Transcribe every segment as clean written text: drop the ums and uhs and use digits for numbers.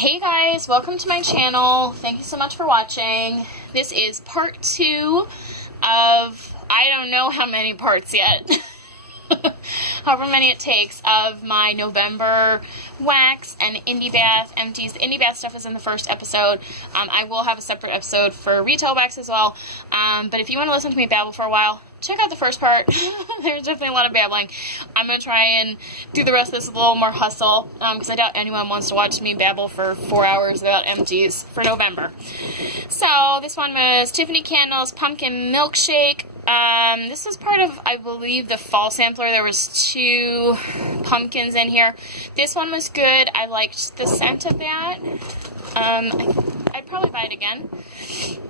Hey guys, welcome to my channel. Thank you so much for watching. This is part 2 of, I don't know how many parts yet, however many it takes, of my November wax and indie bath empties. The indie bath stuff is in the first episode. I will have a separate episode for retail wax as well. But if you want to listen to me babble for a while, check out the first part. There's definitely a lot of babbling. I'm going to try and do the rest of this with a little more hustle, because I doubt anyone wants to watch me babble for 4 hours about empties for November. So, this one was Tiffany Candles Pumpkin Milkshake. This was part of, I believe, the fall sampler. There was 2 pumpkins in here. This one was good. I liked the scent of that. I'd probably buy it again.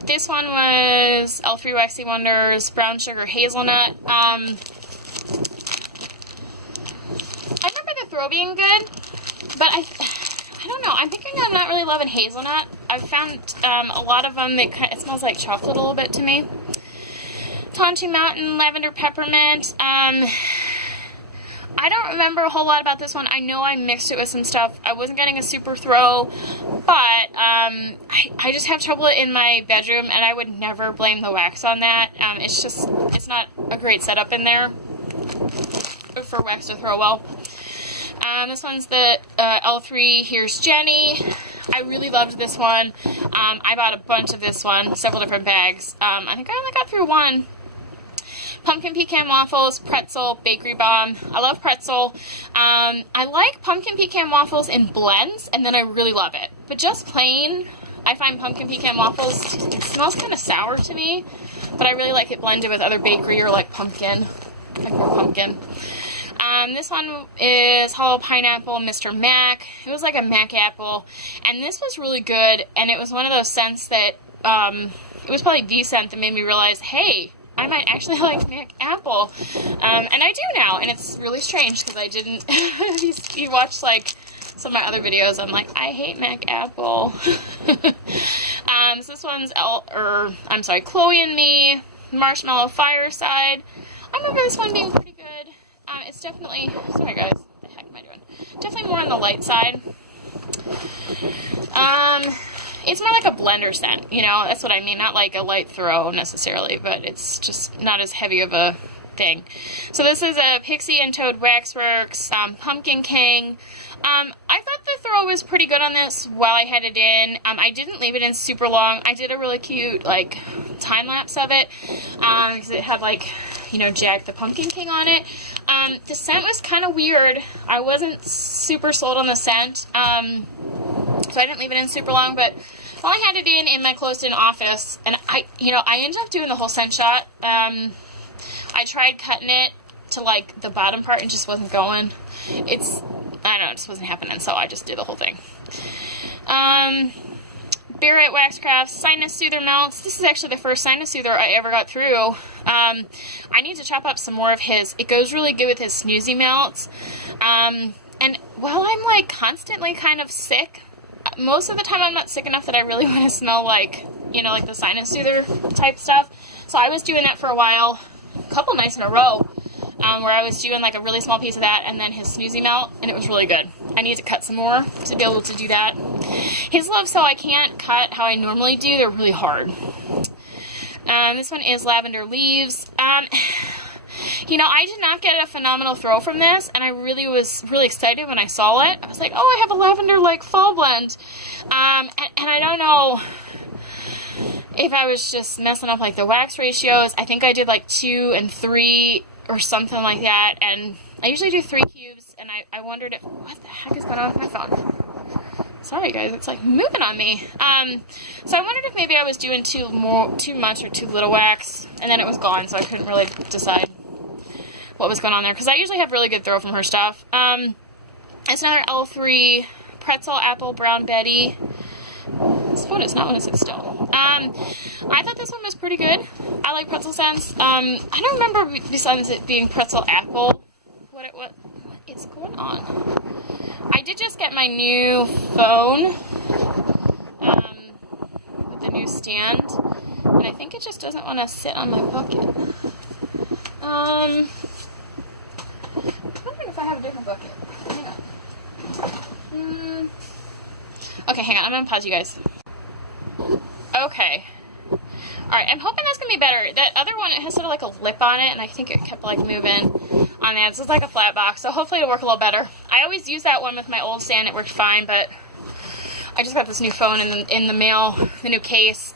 This one was L3 Waxy Wonders Brown Sugar Hazelnut. I remember the throw being good, but I don't know. I'm thinking I'm not really loving hazelnut. I've found a lot of them, it smells like chocolate a little bit to me. Tontu Mountain Lavender Peppermint. I don't remember a whole lot about this one. I know I mixed it with some stuff. I wasn't getting a super throw, but I just have trouble in my bedroom, and I would never blame the wax on that. It's not a great setup in there for wax to throw well. This one's the L3 Here's Jenny. I really loved this one. I bought a bunch of this one, several different bags. I think I only got through one. Pumpkin Pecan Waffles, Pretzel, Bakery Bomb. I love pretzel. I like pumpkin pecan waffles in blends, and then I really love it. But just plain, I find pumpkin pecan waffles, it smells kind of sour to me, but I really like it blended with other bakery or like pumpkin, like more pumpkin. This one is Hollow Pineapple Mr. Mac. It was like a Mac apple, and this was really good, and it was one of those scents that, it was probably the scent that made me realize, hey, I might actually like Mac apple, and I do now, and it's really strange, because I didn't, if you watch, like, some of my other videos, I'm like, I hate Mac apple. So this one's, Chloe and Me, Marshmallow Fireside. I remember this one being pretty good. It's definitely, sorry guys, what the heck am I doing? Definitely more on the light side. It's more like a blender scent, you know, that's what I mean, not like a light throw necessarily, but it's just not as heavy of a thing. So this is a Pixie and Toad Waxworks, Pumpkin King. I thought the throw was pretty good on this while I had it in. I didn't leave it in super long. I did a really cute, like, time lapse of it, because it had, like, you know, Jack the Pumpkin King on it. The scent was kind of weird. I wasn't super sold on the scent, so I didn't leave it in super long, but while I had it in my closed-in office, and I ended up doing the whole scent shot. I tried cutting it to, like, the bottom part and just wasn't going. I don't know, it just wasn't happening, so I just did the whole thing. Barrett Waxcraft Sinus Soother Melts. This is actually the first Sinus Soother I ever got through. I need to chop up some more of his. It goes really good with his Snoozy Melts. And while I'm, like, constantly kind of sick, most of the time I'm not sick enough that I really want to smell like, you know, like the Sinus Soother type stuff. So I was doing that for a while, a couple nights in a row, where I was doing like a really small piece of that and then his Snoozy Melt, and it was really good. I need to cut some more to be able to do that. His Love So I can't cut how I normally do. They're really hard. This one is Lavender Leaves. You know, I did not get a phenomenal throw from this, and I really was really excited when I saw it. I was like, oh, I have a lavender, like, fall blend. And I don't know if I was just messing up, like, the wax ratios. I think I did, like, 2 and 3 or something like that, and I usually do 3 cubes, and I wondered if, what the heck is going on with my phone? Sorry guys, it's like moving on me. So I wondered if maybe I was doing too much or too little wax, and then it was gone, so I couldn't really decide what was going on there, because I usually have really good throw from her stuff. It's another L3 Pretzel Apple Brown Betty. This phone is not going to sit still. I thought this one was pretty good. I like pretzel scents. I don't remember, besides it being Pretzel Apple, what is going on. I did just get my new phone, with the new stand, and I think it just doesn't want to sit on my bucket. I'm wondering if I have a different bucket. Hang on. Okay, hang on. I'm gonna pause you guys. Okay. Alright, I'm hoping that's gonna be better. That other one, it has sort of like a lip on it, and I think it kept like moving on that. So it's like a flat box, so hopefully it'll work a little better. I always use that one with my old stand. It worked fine, but I just got this new phone in the mail, the new case.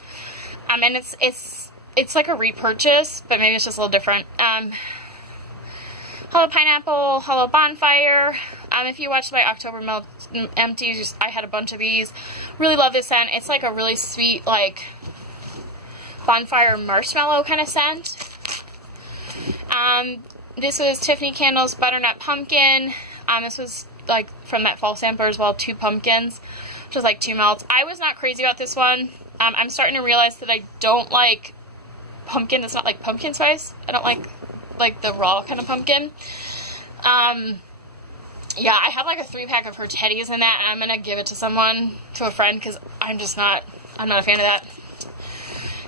And it's like a repurchase, but maybe it's just a little different. Hollow Pineapple, Hollow Bonfire. If you watched my October Empties, I had a bunch of these. Really love this scent. It's like a really sweet, like, bonfire marshmallow kind of scent. This was Tiffany Candles Butternut Pumpkin. This was, like, from that fall sampler as well, 2 pumpkins, which was like 2 melts. I was not crazy about this one. I'm starting to realize that I don't like pumpkin. It's not like pumpkin spice. I don't like the raw kind of pumpkin. Yeah, I have like a 3-pack of her teddies in that, and I'm gonna give it to someone, to a friend, because I'm not a fan of that.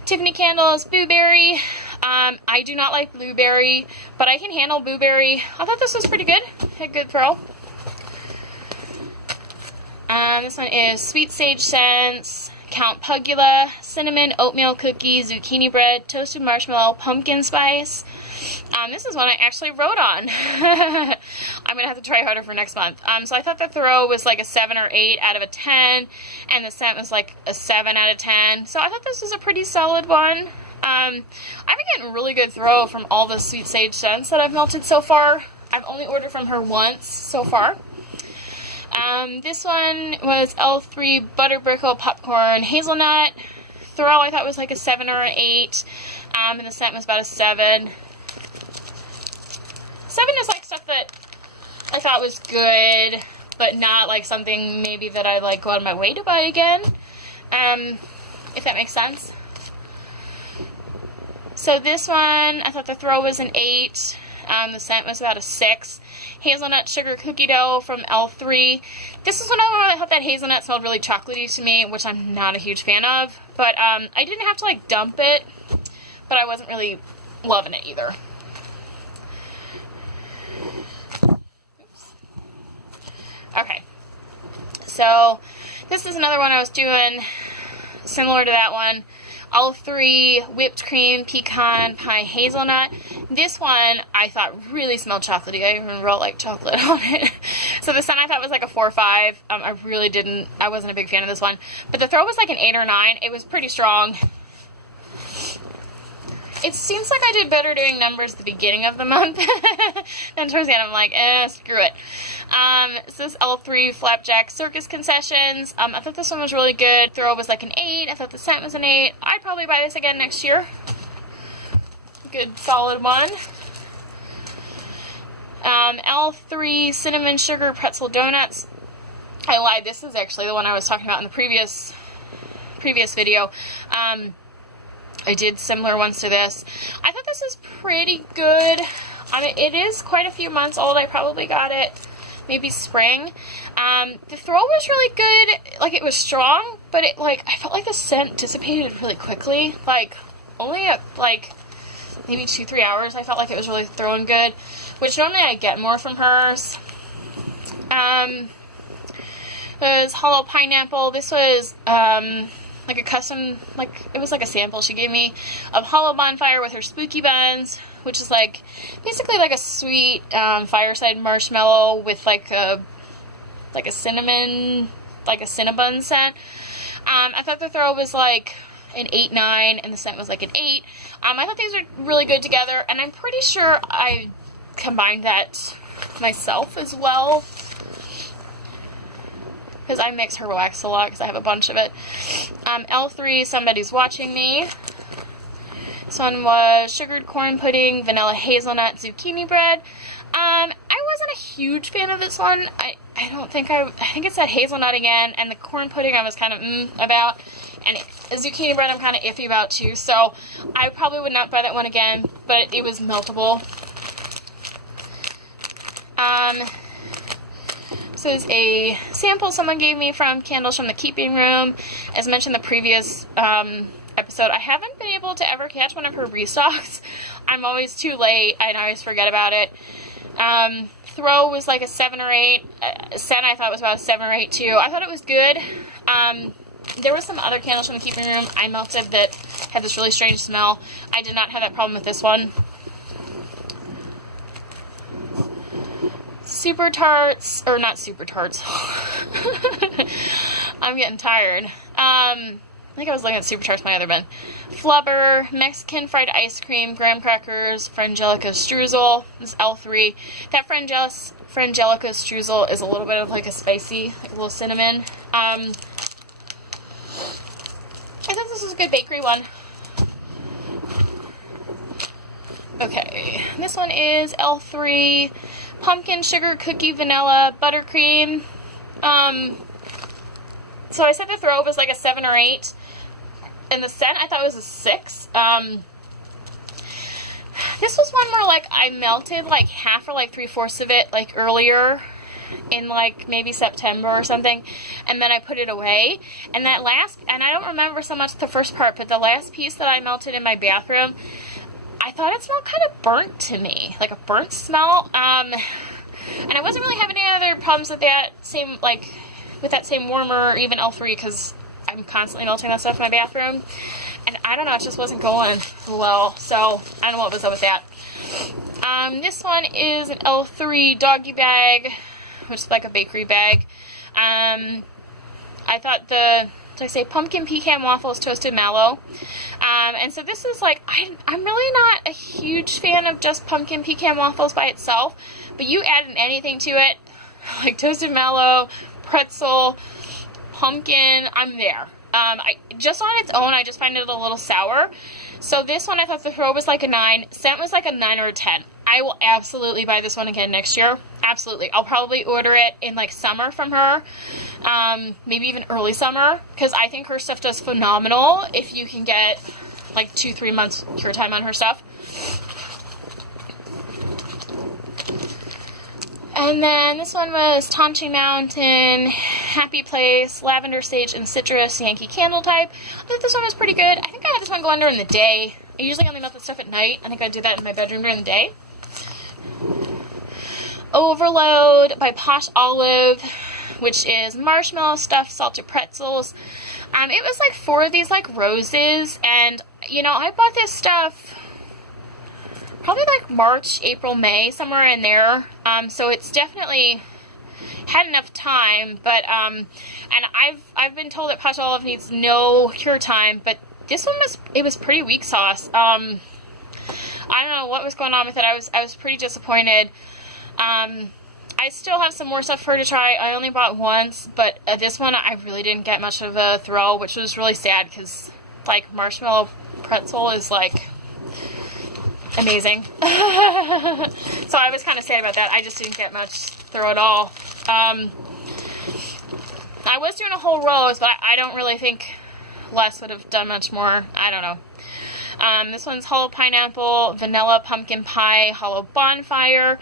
Tiffany Candles Blueberry. I do not like blueberry, but I can handle blueberry. I thought this was pretty good. Had good throw. This one is Sweet Sage Scents, Count Pugula, Cinnamon, Oatmeal Cookie, Zucchini Bread, Toasted Marshmallow, Pumpkin Spice. This is one I actually wrote on. I'm going to have to try harder for next month. So I thought the throw was like a 7 or 8 out of a 10, and the scent was like a 7 out of 10. So I thought this was a pretty solid one. I've been getting really good throw from all the Sweet Sage scents that I've melted so far. I've only ordered from her once so far. This one was L3 Butterbrickle Popcorn Hazelnut. Throw I thought was like a 7 or an 8, and the scent was about a 7. 7 is like stuff that I thought was good, but not like something maybe that I like go out of my way to buy again, if that makes sense. So this one, I thought the throw was an 8. The scent was about a 6. Hazelnut Sugar Cookie Dough from L3. This is one I thought that hazelnut smelled really chocolatey to me, which I'm not a huge fan of. But I didn't have to like dump it, but I wasn't really loving it either. Oops. Okay. So this is another one I was doing similar to that one. L3 Whipped Cream Pecan Pie Hazelnut. This one I thought really smelled chocolatey. I even wrote like chocolate on it. So the scent I thought was like a 4 or 5. I wasn't a big fan of this one. But the throw was like an 8 or 9. It was pretty strong. It seems like I did better doing numbers at the beginning of the month. Then towards the end I'm like, screw it. So this L3 Flapjack Circus Concessions. I thought this one was really good. Throw was like an 8. I thought the scent was an 8. I'd probably buy this again next year. Good solid one. L3 Cinnamon Sugar Pretzel Donuts. I lied. This is actually the one I was talking about in the previous video. I did similar ones to this. I thought this was pretty good. I mean, it is quite a few months old. I probably got it maybe spring. The throw was really good. Like, it was strong, but it, like, I felt like the scent dissipated really quickly. Like, only at, like, maybe 2-3 hours, I felt like it was really throwing good, which normally I get more from hers. It was Hollow Pineapple. This was, like a custom, like, it was like a sample she gave me of Hollow Bonfire with her spooky buns, which is like, basically like a sweet, fireside marshmallow with like a cinnamon, like a Cinnabon scent. I thought the throw was like an 8, 9, and the scent was like an 8. I thought these were really good together, and I'm pretty sure I combined that myself as well, because I mix her wax a lot because I have a bunch of it. L3 Somebody's Watching Me. This one was Sugared Corn Pudding, Vanilla Hazelnut, Zucchini Bread. I wasn't a huge fan of this one. I think it's that hazelnut again, and the corn pudding I was kind of about, and zucchini bread I'm kind of iffy about too, so I probably would not buy that one again, but it was meltable. This is a sample someone gave me from Candles from the Keeping Room. As mentioned in the previous episode, I haven't been able to ever catch one of her restocks. I'm always too late, and I always forget about it. Throw was like a 7 or 8. Scent I thought was about a 7 or 8 too. I thought it was good. There were some other candles from the keeping room I melted that had this really strange smell. I did not have that problem with this one. Super Tarts, or not Super Tarts. I'm getting tired. I think I was looking at Super Tarts, my other bin. Flubber, Mexican fried ice cream, graham crackers, Frangelica streusel. This is L3. That Frangelica streusel is a little bit of like a spicy, like a little cinnamon. I thought this was a good bakery one. Okay, this one is L3. Pumpkin sugar cookie vanilla buttercream. So I said the throw was like a 7 or 8. And the scent I thought was a 6. This was one more like I melted like half or like 3/4 of it like earlier in like maybe September or something, and then I put it away. And that last, and I don't remember so much the first part, but the last piece that I melted in my bathroom, I thought it smelled kind of burnt to me, like a burnt smell. And I wasn't really having any other problems with that same, like, with that same warmer, even L3, because I'm constantly melting that stuff in my bathroom. And I don't know, it just wasn't going well. So, I don't know what was up with that. This one is an L3 doggy bag, which is like a bakery bag. I thought did I say pumpkin pecan waffles toasted mallow? And so this is like, I'm really not a huge fan of just pumpkin pecan waffles by itself, but you add anything to it, like toasted mallow, pretzel, pumpkin, I'm there. Just on its own, I just find it a little sour. So this one, I thought the throw was like a 9. Scent was like a 9 or a 10. I will absolutely buy this one again next year. Absolutely. I'll probably order it in like summer from her. Maybe even early summer. Because I think her stuff does phenomenal if you can get like 2-3 months cure time on her stuff. And then this one was Tonchi Mountain, Happy Place, Lavender Sage, and Citrus Yankee Candle type. I think this one was pretty good. I think I had this one go under in the day. I usually only melt the stuff at night. I think I do that in my bedroom during the day. Overload by Posh Olive, which is marshmallow stuffed salted pretzels. It was like 4 of these like roses, and you know, I bought this stuff probably like March, April, May, somewhere in there. So it's definitely had enough time, but and I've been told that Posh Olive needs no cure time, but this one was pretty weak sauce. I don't know what was going on with it. I was pretty disappointed. I still have some more stuff for her to try. I only bought once, but this one I really didn't get much of a throw, which was really sad because like marshmallow pretzel is like amazing. So I was kind of sad about that. I just didn't get much throw at all. I was doing a whole rose, but I don't really think Les would have done much more. I don't know. This one's hollow pineapple, vanilla pumpkin pie, hollow bonfire.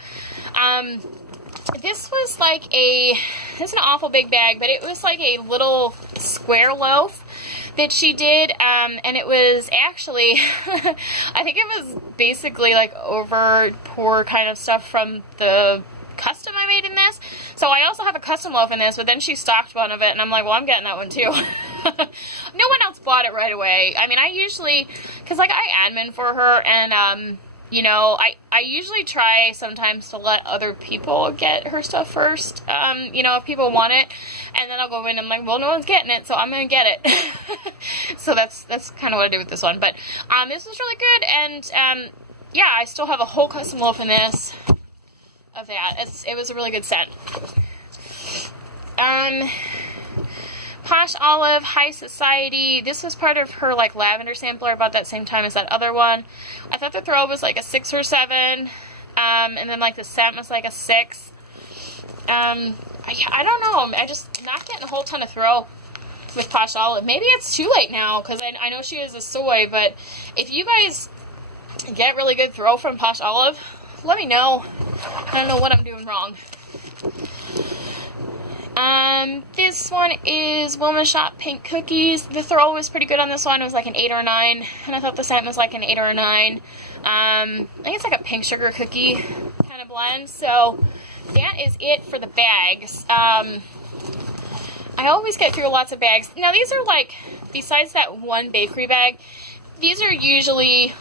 This was like this is an awful big bag, but it was like a little square loaf that she did, and it was actually, I think it was basically like over pour kind of stuff from the custom I made in this. So I also have a custom loaf in this, but then she stocked one of it, and I'm like, well, I'm getting that one too. No one else bought it right away. I mean, I usually, because like I admin for her, and you know, I usually try sometimes to let other people get her stuff first, you know, if people want it, and then I'll go in and I'm like, well, no one's getting it, so I'm going to get it. So that's kind of what I did with this one, but this was really good, and yeah, I still have a whole custom loaf in this of that. It was a really good scent. Posh Olive, High Society. This was part of her like lavender sampler about that same time as that other one. I thought the throw was like a 6 or 7, and then like the scent was like a 6. I don't know. I just not getting a whole ton of throw with Posh Olive. Maybe it's too late now because I know she is a soy, but if you guys get really good throw from Posh Olive, let me know. I don't know what I'm doing wrong. This one is Wilma Shop Pink Cookies. The throw was pretty good on this one. It was like an 8 or a 9, and I thought the scent was like an 8 or a 9. I think it's like a pink sugar cookie kind kind of blend. So that is it for the bags. I always get through lots of bags. Now these are like, besides that one bakery bag, these are usually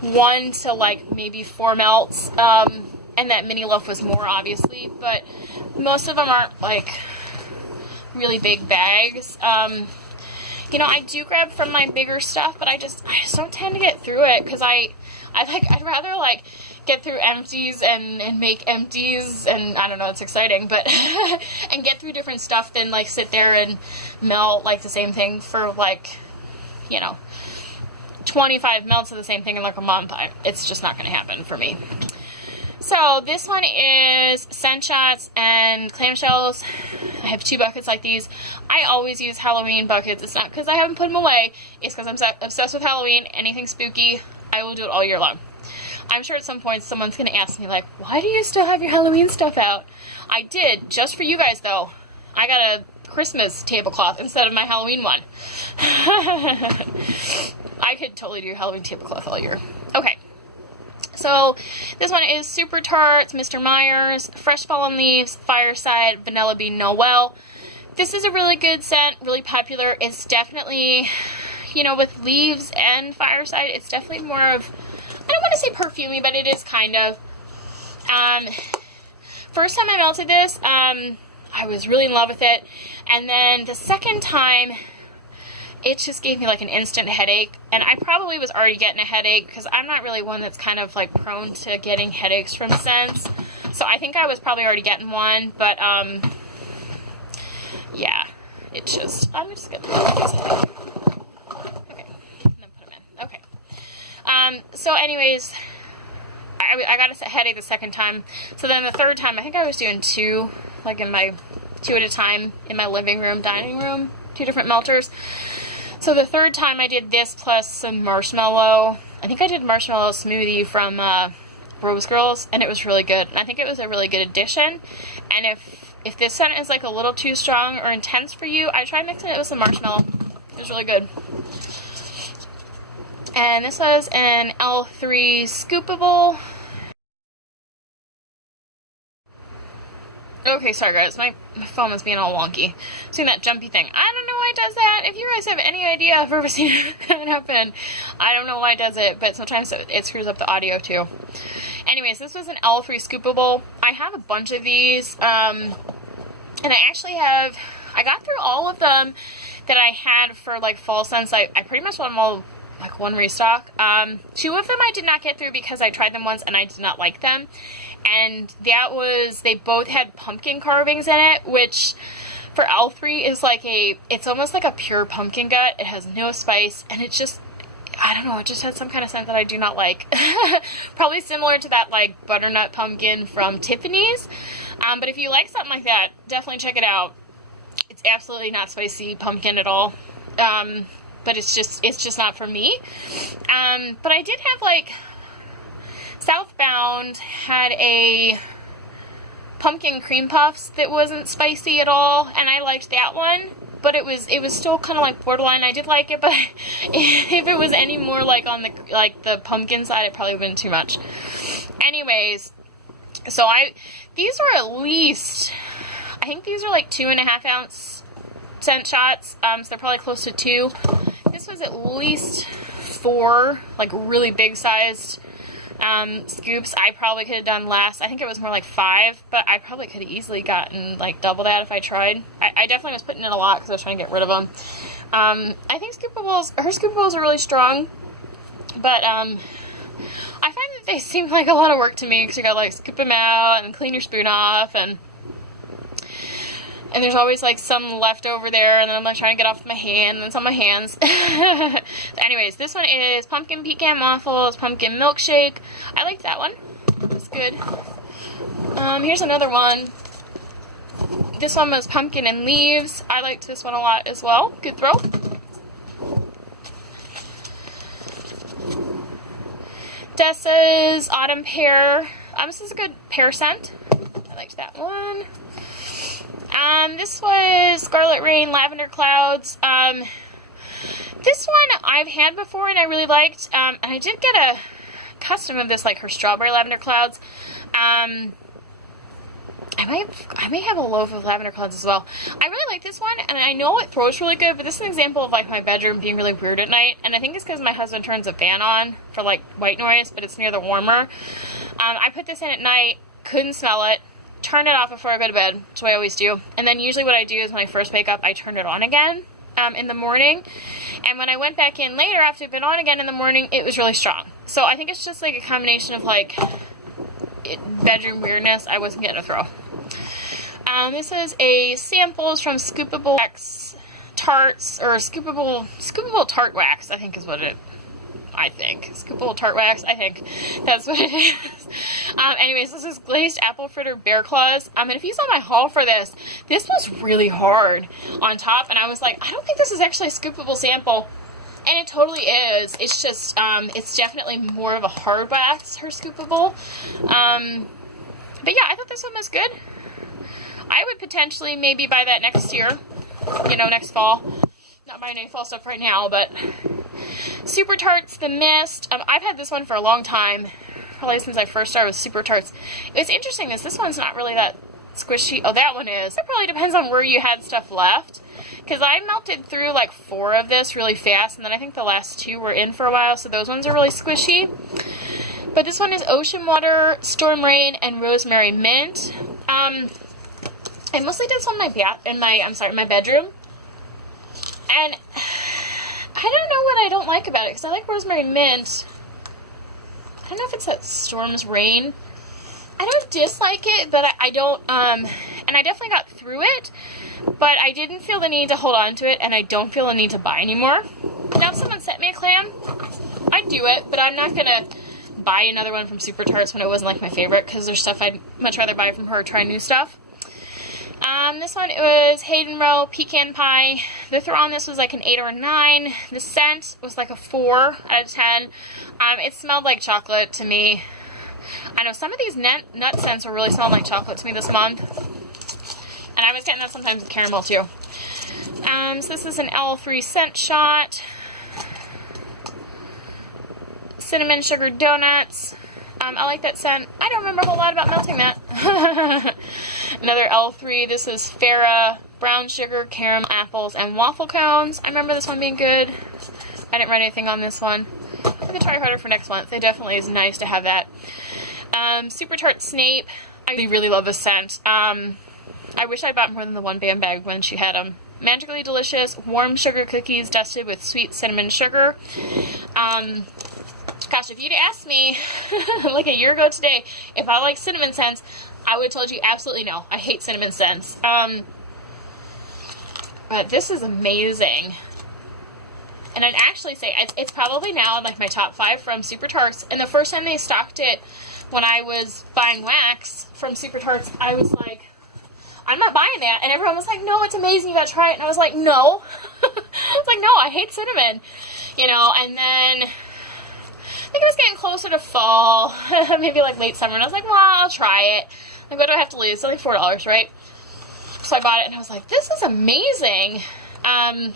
1 to like maybe 4 melts, and that mini loaf was more, obviously, but most of them aren't like really big bags. You know, I do grab from my bigger stuff, but I just don't tend to get through it, because I'd rather like get through empties and make empties, and I don't know, it's exciting, but and get through different stuff than like sit there and melt like the same thing for like, you know, 25 melts of the same thing in like a month. It's just not going to happen for me. So this one is scent shots and clamshells. I have 2 buckets like these. I always use Halloween buckets. It's not because I haven't put them away. It's because I'm obsessed with Halloween. Anything spooky, I will do it all year long. I'm sure at some point someone's going to ask me, like, why do you still have your Halloween stuff out? I did, just for you guys, though. I got a Christmas tablecloth instead of my Halloween one. I could totally do Halloween tablecloth all year. Okay. So, this one is Super Tarts, Mr. Myers, Fresh Fallen Leaves, Fireside, Vanilla Bean Noel. This is a really good scent, really popular. It's definitely, you know, with leaves and Fireside, it's definitely more of, I don't want to say perfumey, but it is kind of. First time I melted this, I was really in love with it. And then the second time, it just gave me like an instant headache. And I probably was already getting a headache, because I'm not really one that's kind of like prone to getting headaches from scents. So I think I was probably already getting one. But, yeah, it just, I'm just going to put these in. Okay, and then put them in. Okay. So anyways, I got a headache the second time. So then the third time, I think I was doing 2, like in my, 2 at a time in my living room, dining room, 2 different melters. So the third time I did this plus some marshmallow. I think I did marshmallow smoothie from Rose Girls, and it was really good. And I think it was a really good addition. And if this scent is like a little too strong or intense for you, I tried mixing it with some marshmallow. It was really good. And this was an L3 scoopable. Okay, sorry guys, my phone is being all wonky. It's doing that jumpy thing. I don't know why it does that. If you guys have any idea, I've ever seen that happen. I don't know why it does it, but sometimes it screws up the audio too. Anyways, this was an L3 scoopable. I have a bunch of these, and I actually have, I got through all of them that I had for like fall scents. I pretty much want them all like one restock. 2 of them I did not get through because I tried them once and I did not like them. And that was, they both had pumpkin carvings in it, which for L3 is like it's almost like a pure pumpkin gut. It has no spice, and it's just, I don't know, it just has some kind of scent that I do not like. Probably similar to that like butternut pumpkin from Tiffany's. But if you like something like that, definitely check it out. It's absolutely not spicy pumpkin at all. But it's just not for me. But I did have like, Southbound had a pumpkin cream puffs that wasn't spicy at all, and I liked that one, but it was still kind of like borderline. I did like it, but if it was any more like on the pumpkin side, it probably would have been too much. Anyways, so these were at least, I think these are like 2.5 ounce scent shots, so they're probably close to 2. This was at least 4, like really big sized scoops. I probably could have done less. I think it was more like 5, but I probably could have easily gotten like double that if I tried. I definitely was putting in a lot because I was trying to get rid of them. I think her scoopables are really strong, but I find that they seem like a lot of work to me because you gotta like scoop them out and clean your spoon off, and there's always like some left over there, and then I'm like trying to get off with my hand, and it's on my hands. Anyways, this one is pumpkin pecan waffles, pumpkin milkshake. I like that one. It's good. Here's another one. This one was pumpkin and leaves. I liked this one a lot as well. Good throw. Dessa's autumn pear. This is a good pear scent. I liked that one. This was Scarlet Rain, Lavender Clouds. This one I've had before and I really liked. And I did get a custom of this, like her Strawberry Lavender Clouds. I may have a loaf of lavender clouds as well. I really like this one, and I know it throws really good, but this is an example of like my bedroom being really weird at night, and I think it's because my husband turns a fan on for like white noise, but it's near the warmer. I put this in at night, couldn't smell it, turned it off before I go to bed, which I always do, and then usually what I do is when I first wake up, I turn it on again in the morning, and when I went back in later after it'd been on again in the morning, it was really strong. So I think it's just like a combination of like bedroom weirdness I wasn't getting a throw. This is a samples from Scoopable Wax Tarts, or Scoopable Tart Wax, I think is what Scoopable Tart Wax, I think that's what it is. Anyways, this is Glazed Apple Fritter Bear Claws. And if you saw my haul for this was really hard on top, and I was like, I don't think this is actually a scoopable sample. And it totally is. It's just, it's definitely more of a hard wax, her scoopable. But yeah, I thought this one was good. I would potentially maybe buy that next year, next fall. Not buying any fall stuff right now, but Super Tarts The Mist. I've had this one for a long time, probably since I first started with Super Tarts. It's interesting this one's not really that squishy. Oh, that one is. It probably depends on where you had stuff left, because I melted through like 4 of this really fast, and then I think the last 2 were in for a while, so those ones are really squishy. But this one is Ocean Water, Storm Rain, and Rosemary Mint. I mostly did this on my my bedroom. And I don't know what I don't like about it, because I like Rosemary Mint. I don't know if it's that Storm's Rain. I don't dislike it, but I don't, and I definitely got through it, but I didn't feel the need to hold on to it, and I don't feel the need to buy anymore. Now, if someone sent me a clam, I'd do it, but I'm not going to buy another one from Super Tarts when it wasn't like my favorite, because there's stuff I'd much rather buy from her, try new stuff. This one, it was Hayden Row Pecan Pie. The throw on this was like an 8 or a 9. The scent was like a 4 out of 10. It smelled like chocolate to me. I know some of these nut scents were really smelling like chocolate to me this month. And I was getting that sometimes with caramel too. So this is an L3 scent shot. Cinnamon Sugar Donuts. I like that scent. I don't remember a whole lot about melting that. Another L3. This is Farrah Brown Sugar, Caramel Apples, and Waffle Cones. I remember this one being good. I didn't write anything on this one. I can try harder for next month. It definitely is nice to have that. Super Tart Snape. I really love this scent. I wish I bought more than the 1 bam bag when she had them. Magically delicious warm sugar cookies dusted with sweet cinnamon sugar. Gosh, if you'd asked me like a year ago today if I like cinnamon scents, I would have told you absolutely no. I hate cinnamon scents. But this is amazing. And I'd actually say it's probably now in like my top 5 from Super Tarts. And the first time they stocked it when I was buying wax from Super Tarts, I was like, I'm not buying that. And everyone was like, no, it's amazing, you gotta try it. And I was like, no. I was like, no, I hate cinnamon. And then I think it was getting closer to fall, maybe like late summer, and I was like, well, I'll try it. Like, what do I have to lose? It's only $4, right? So I bought it, and I was like, this is amazing. And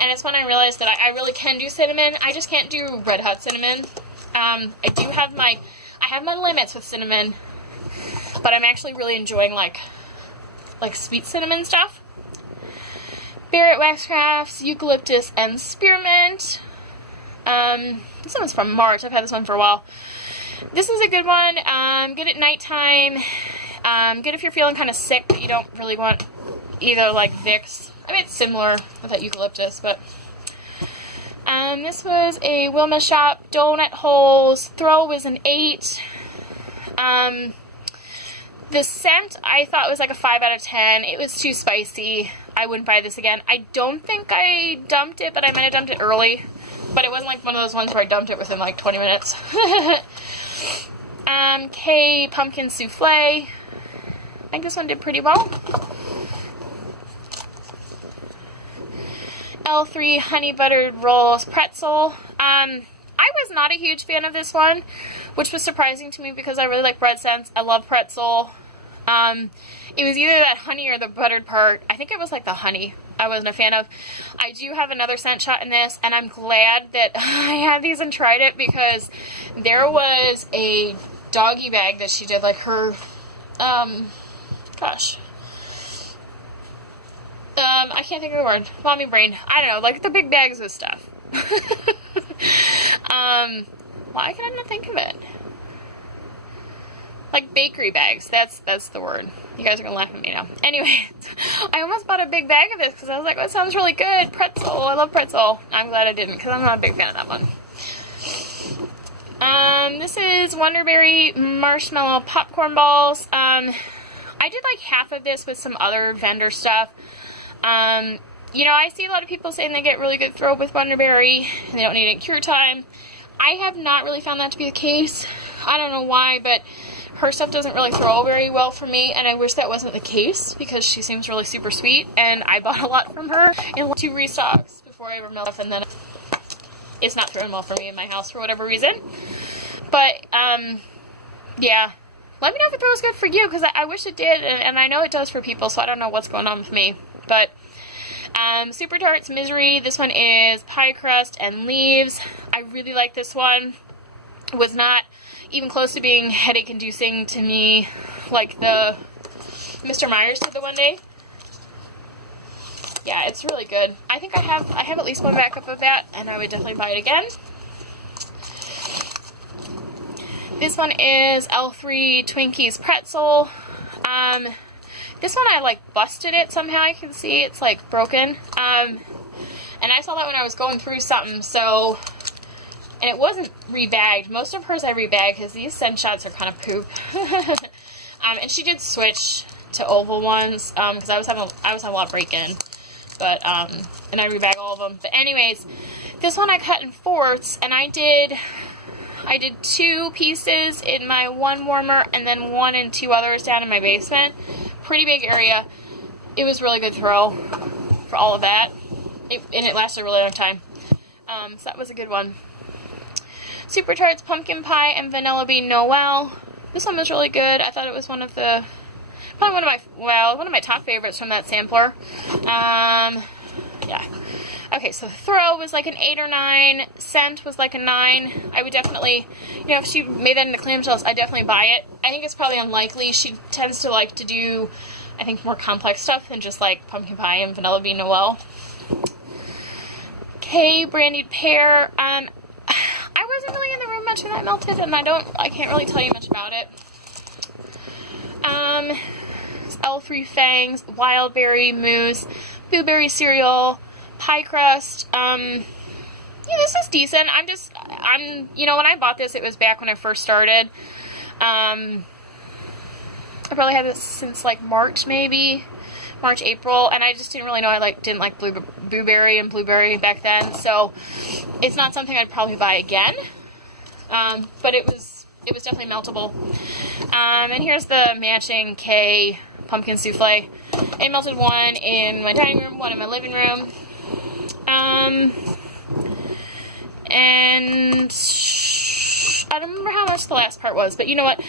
it's when I realized that I really can do cinnamon. I just can't do red hot cinnamon. I have my limits with cinnamon, but I'm actually really enjoying like sweet cinnamon stuff. Barrett Wax Crafts, Eucalyptus, and Spearmint. This one's from March. I've had this one for a while. This is a good one. Good at nighttime. Good if you're feeling kind of sick, but you don't really want either like Vicks. I mean, it's similar with that eucalyptus, but this was a Wilma Shop Donut Holes. Throw was an 8. The scent I thought was like a 5 out of 10. It was too spicy. I wouldn't buy this again. I don't think I dumped it, but I might have dumped it early. But it wasn't like one of those ones where I dumped it within like 20 minutes. K Pumpkin Souffle. I think this one did pretty well. L3 Honey Buttered Rolls Pretzel. I was not a huge fan of this one, which was surprising to me because I really like bread scents. I love pretzel. It was either that honey or the buttered part. I think it was like the honey I wasn't a fan of. I do have another scent shot in this, and I'm glad that I had these and tried it, because there was a doggy bag that she did, like her, gosh. I can't think of the word. Mommy brain. I don't know, like the big bags of stuff. Why can I not think of it? Like bakery bags. That's the word. You guys are gonna laugh at me now. Anyway, I almost bought a big bag of this because I was like, oh, it sounds really good. Pretzel. I love pretzel. I'm glad I didn't because I'm not a big fan of that one. This is Wonderberry marshmallow popcorn balls. I did like half of this with some other vendor stuff. You know, I see a lot of people saying they get really good throw with Wonderberry and they don't need it in cure time. I have not really found that to be the case. I don't know why, but her stuff doesn't really throw very well for me, and I wish that wasn't the case because she seems really super sweet, and I bought a lot from her in 2 restocks before I ever mailed off, and then it's not throwing well for me in my house for whatever reason. But, yeah. Let me know if it throws good for you, because I wish it did, and I know it does for people, so I don't know what's going on with me. But, Super Tarts Misery, this one is pie crust and leaves. I really like this one. It was not even close to being headache inducing to me like the Mr. Myers did the one day. Yeah, it's really good. I think I have at least one backup of that, and I would definitely buy it again. This one is L3 Twinkies Pretzel. This one I like busted it somehow. I can see it's like broken. And I saw that when I was going through something, so, and it wasn't rebagged. Most of hers I rebagged because these scent shots are kind of poop. And she did switch to oval ones because I was having a lot of break-in, but and I rebag all of them. But anyways, this one I cut in fourths, and I did 2 pieces in my one warmer and then 1 and 2 others down in my basement. Pretty big area. It was really good throw for all of that. And it lasted a really long time. So that was a good one. Super Tarts Pumpkin Pie and Vanilla Bean Noel. This one was really good. I thought it was probably one of my top favorites from that sampler. Yeah. Okay, so throw was like an 8 or 9. Scent was like a 9. I would definitely, you know, if she made that into clamshells, I'd definitely buy it. I think it's probably unlikely. She tends to like to do, I think, more complex stuff than just like pumpkin pie and vanilla bean Noel. Okay, brandied pear. I wasn't really in the room much when that melted, and I can't really tell you much about it. L3 Fangs, wild berry mousse, blueberry cereal, pie crust. Yeah, this is decent. You know, when I bought this, it was back when I first started. I probably had this since like March, maybe. March, April, and I just didn't really know I didn't like blueberry and blueberry back then, so it's not something I'd probably buy again. But it was definitely meltable. And here's the matching K pumpkin souffle. I melted one in my dining room, one in my living room. And I don't remember how much the last part was, but you know what?